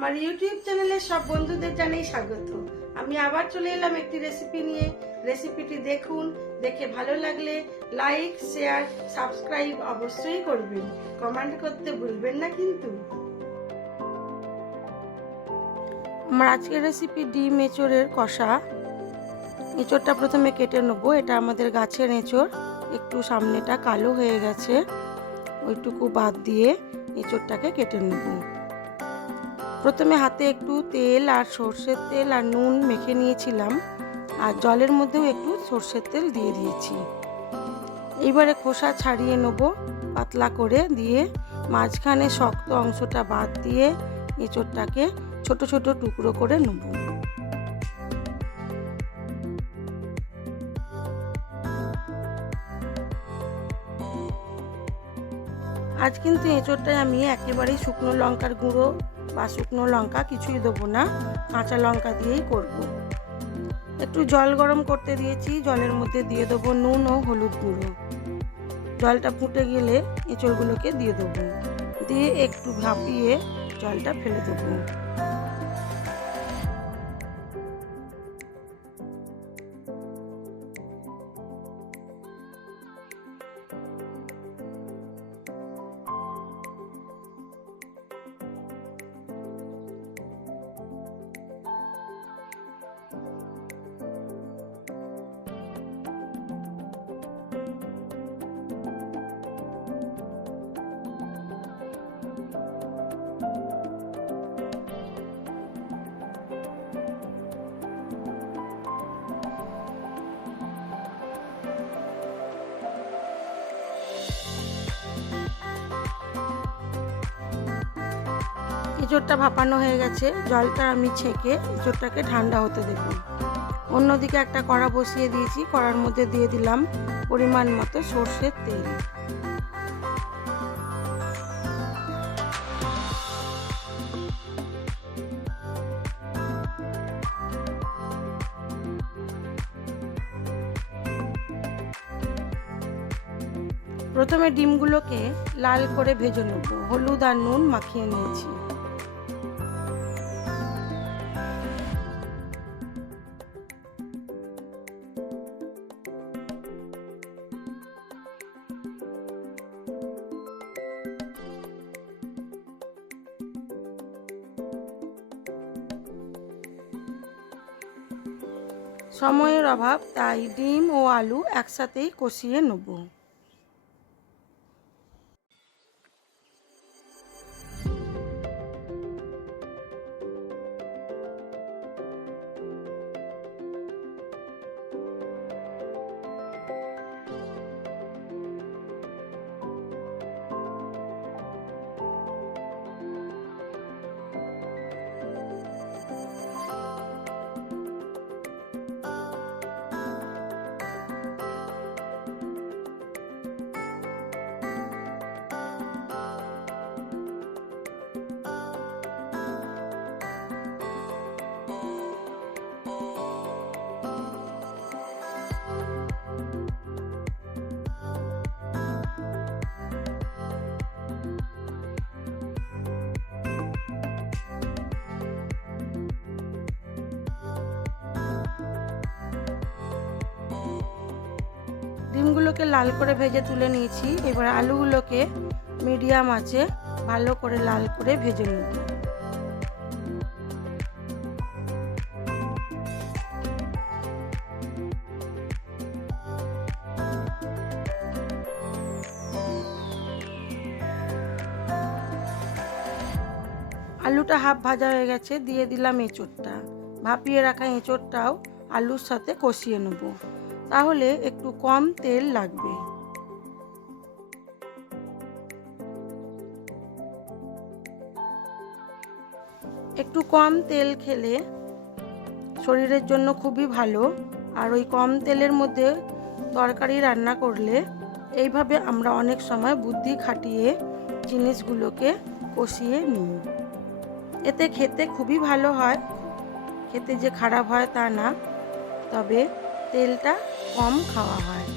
আমার ইউটিউব চ্যানেলে সব বন্ধুদের জানাই স্বাগত। আমি আবার চলে এলাম একটি রেসিপি নিয়ে। রেসিপিটি দেখুন, দেখে ভালো লাগলে লাইক শেয়ার সাবস্ক্রাইব অবশ্যই করবেন। কমেন্ট করতে ভুলবেন না কিন্তু। আমার আজকের রেসিপি ডিম এঁচড়ের কষা। এঁচোড়টা প্রথমে কেটে নেব। এটা আমাদের গাছের এঁচোড়। একটু সামনেটা কালো হয়ে গেছে। ওইটুকু বাদ দিয়ে এঁচোড়টাকে কেটে নেব। প্রথমে হাতে একটু তেল আর সর্ষের তেল আর নুন মেখে নিয়েছিলাম আর জলের মধ্যেও একটু সর্ষের তেল দিয়ে দিয়েছি। এইবারে খোসা ছাড়িয়ে নেব পাতলা করে দিয়ে মাঝখানে শক্ত অংশটা বাদ দিয়ে এঁচড়টাকে ছোট ছোট টুকরো করে নেব। আজ কিন্তু এঁচড়টায় আমি একেবারেই শুকনো লঙ্কার গুঁড়ো বা শুকনো লঙ্কা কিছুই দেবো না। কাঁচা লঙ্কা দিয়েই করব। একটু জল গরম করতে দিয়েছি, জলের মধ্যে দিয়ে দেবো নুন ও হলুদ গুঁড়ো। জলটা ফুটে গেলে এঁচড়গুলোকে দিয়ে দেবো। দিয়ে একটু ভাপিয়ে জলটা ফেলে দেবো। এঁচড়টা ভাপানো হয়ে গেছে, জলটা আমি ছেঁকে এঁচড়টাকে ঠান্ডা হতে দেব। অন্যদিকে একটা কড়া বসিয়ে দিয়েছি, কড়ার মধ্যে দিয়ে দিলাম পরিমাণ মতো সর্ষের তেল। প্রথমে ডিমগুলোকে লাল করে ভেজে নেব। হলুদ আর নুন মাখিয়ে নিয়েছি। অভাব তাই ডিম ও আলু একসাথেই কষিয়ে নেব। ডিমগুলোকে লাল করে ভেজে তুলে নিয়েছি। এবার আলুগুলোকে মিডিয়াম আছে, ভালো করে লাল করে ভেজে নেব আলুটা হাফ ভাজা হয়ে গেছে, দিয়ে দিলাম এঁচোড়টা। ভাপিয়ে রাখা এঁচোড়টাও আলুর সাথে কষিয়ে নেব। তাহলে একটু কম তেল লাগবে। একটু কম তেল খেলে শরীরের জন্য খুবই ভালো। আর ওই কম তেলের মধ্যে তরকারি রান্না করলে এইভাবে আমরা অনেক সময় বুদ্ধি খাটিয়ে জিনিসগুলোকে কষিয়ে নিই। এতে খেতে খুবই ভালো হয়। খেতে যে খারাপ হয় তা না। তবে তেলটা কম খাওয়া হয়।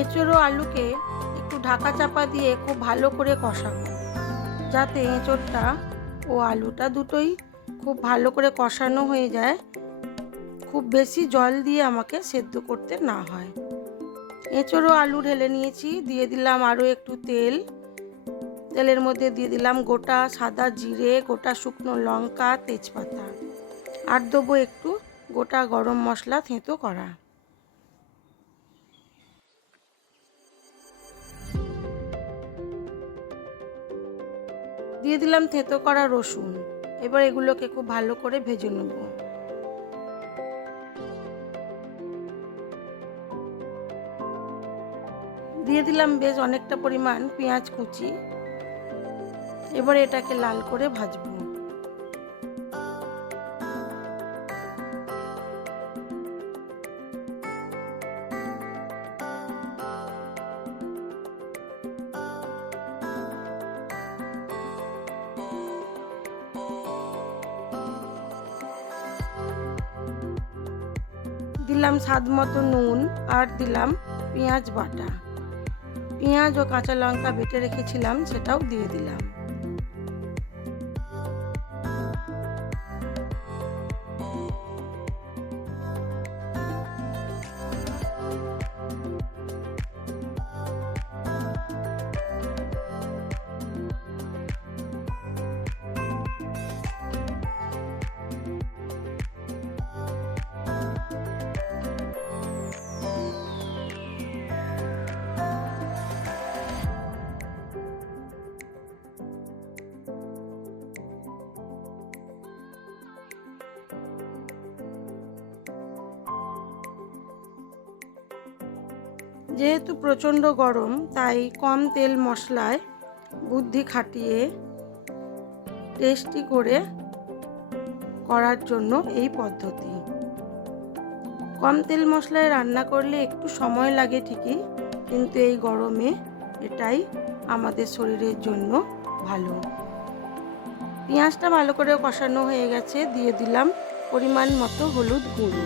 এঁচড় আলুকে একটু ঢাকা চাপা দিয়ে খুব ভালো করে কষাবো। যাতে এঁচড়টা ও আলুটা দুটোই খুব ভালো করে কষানো হয়ে যায়। খুব বেশি জল দিয়ে আমাকে সেদ্ধ করতে না হয়। এঁচড়ো আলু ঢেলে নিয়েছি, দিয়ে দিলাম আরও একটু তেল। তেলের মধ্যে দিয়ে দিলাম গোটা সাদা জিরে, গোটা শুকনো লঙ্কা, তেজপাতা। আর দেবো একটু গোটা গরম মশলা থেঁতো করা। দিয়ে দিলাম থেতো করা রসুন। এবার এগুলোকে খুব ভালো করে ভেজে নেব। দিয়ে দিলাম বেশ অনেকটা পরিমাণ পেঁয়াজ কুচি। এবার এটাকে লাল করে ভাজবো। দিলাম স্বাদ মতো নুন আর দিলাম পেঁয়াজ বাটা। পেঁয়াজ ও কাঁচা লঙ্কা বেটে রেখেছিলাম, সেটাও দিয়ে দিলাম। যেহেতু প্রচণ্ড গরম, তাই কম তেল মশলায় বুদ্ধি খাটিয়ে টেস্টি করে করার জন্য এই পদ্ধতি। কম তেল মশলায় রান্না করলে একটু সময় লাগে ঠিকই, কিন্তু এই গরমে এটাই আমাদের শরীরের জন্য ভালো। পেঁয়াজটা ভালো করে কষানো হয়ে গেছে, দিয়ে দিলাম পরিমাণ মতো হলুদ গুঁড়ো।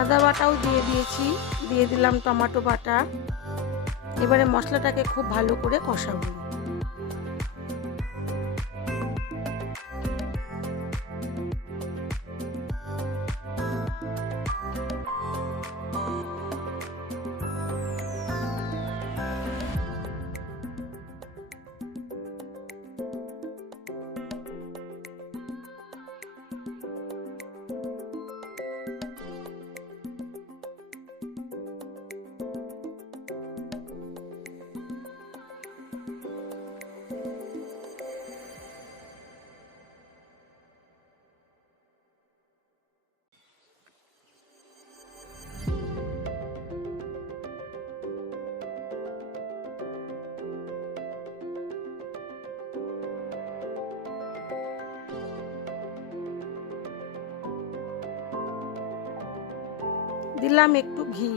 আদা বাটাও দিয়ে দিয়েছি। দিয়ে দিলাম টমেটো বাটা। এবারে মশলাটাকে খুব ভালো করে কষাবো। দিলাম একটু ঘি।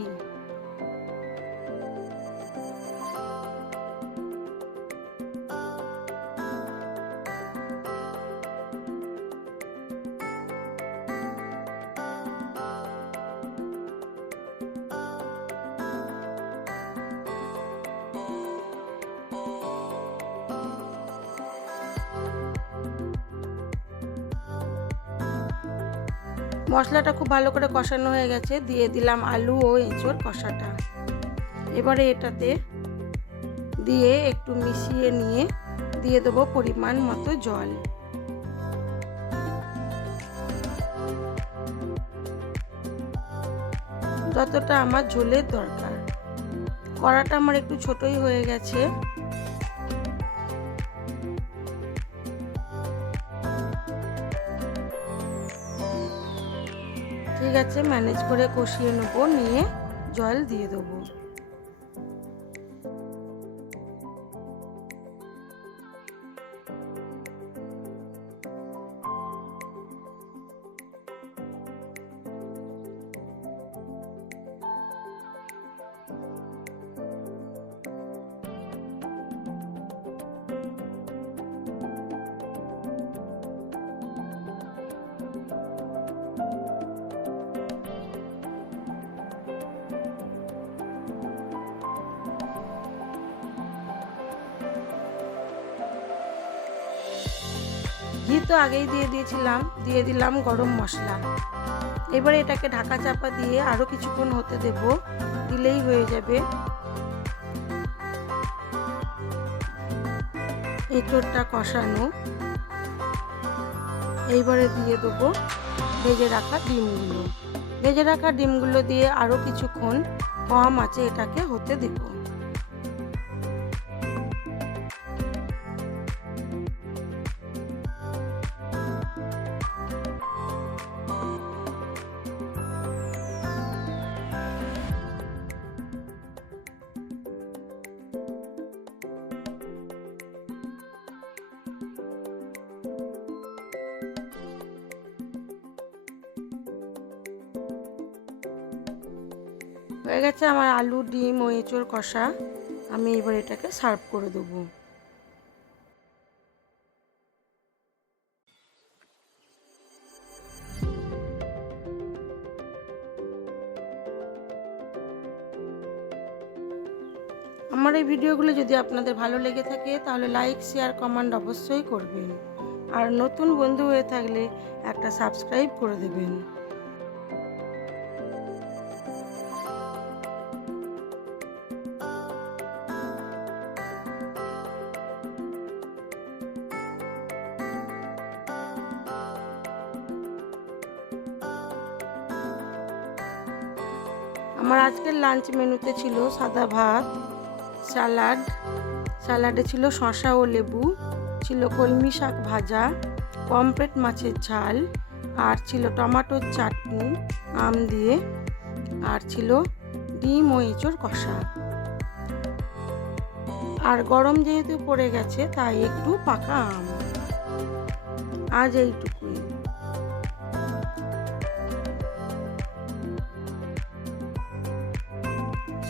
মশলাটা খুব ভালো করে কষানো হয়ে গেছে। দিয়ে দিলাম আলু ও এঁচোড় কষাটা। এবারে এটাতে দিয়ে একটু মিশিয়ে নিয়ে দিয়ে দেবো পরিমাণ মতো জল। যতটা আমার ঝোলের দরকার। কড়াটা আমার একটু ছোটই হয়ে গেছে। আছে ম্যানেজ করে কষিয়ে নেব নিয়ে জল দিয়ে দেবো। ঘি তো আগেই দিয়ে দিয়েছিলাম, দিয়ে দিলাম গরম মশলা। এবারে এটাকে ঢাকা চাপা দিয়ে আরও কিছুক্ষণ হতে দেব, দিলেই হয়ে যাবে। এঁচোড়টা কষানো। এইবারে দিয়ে দেবো ভেজে রাখা ডিমগুলো। ভেজে রাখা ডিমগুলো দিয়ে আরও কিছুক্ষণ কম আছে এটাকে হতে দেবো। হয়ে গেছে আমার আলু, ডিম ও এঁচোড় কষা। আমি এবার এটাকে সার্ভ করে দেবো। আমার এই ভিডিওগুলো যদি আপনাদের ভালো লেগে থাকে, তাহলে লাইক শেয়ার কমেন্ট অবশ্যই করবেন। আর নতুন বন্ধু হয়ে থাকলে একটা সাবস্ক্রাইব করে দেবেন। আমার আজকের লাঞ্চ মেনুতে ছিল সাদা ভাত স্যালাড স্যালাডে ছিল শশা ও লেবু, ছিল কলমি শাক ভাজা পমপ্লেট মাছের ঝাল, আর ছিল টমাটোর চাটনি, আম দিয়ে, আর ছিল ডিম ও এঁচোড় কষা। আর গরম যেহেতু পড়ে গেছে, তাই একটু পাকা আম। আজ এইটুকুই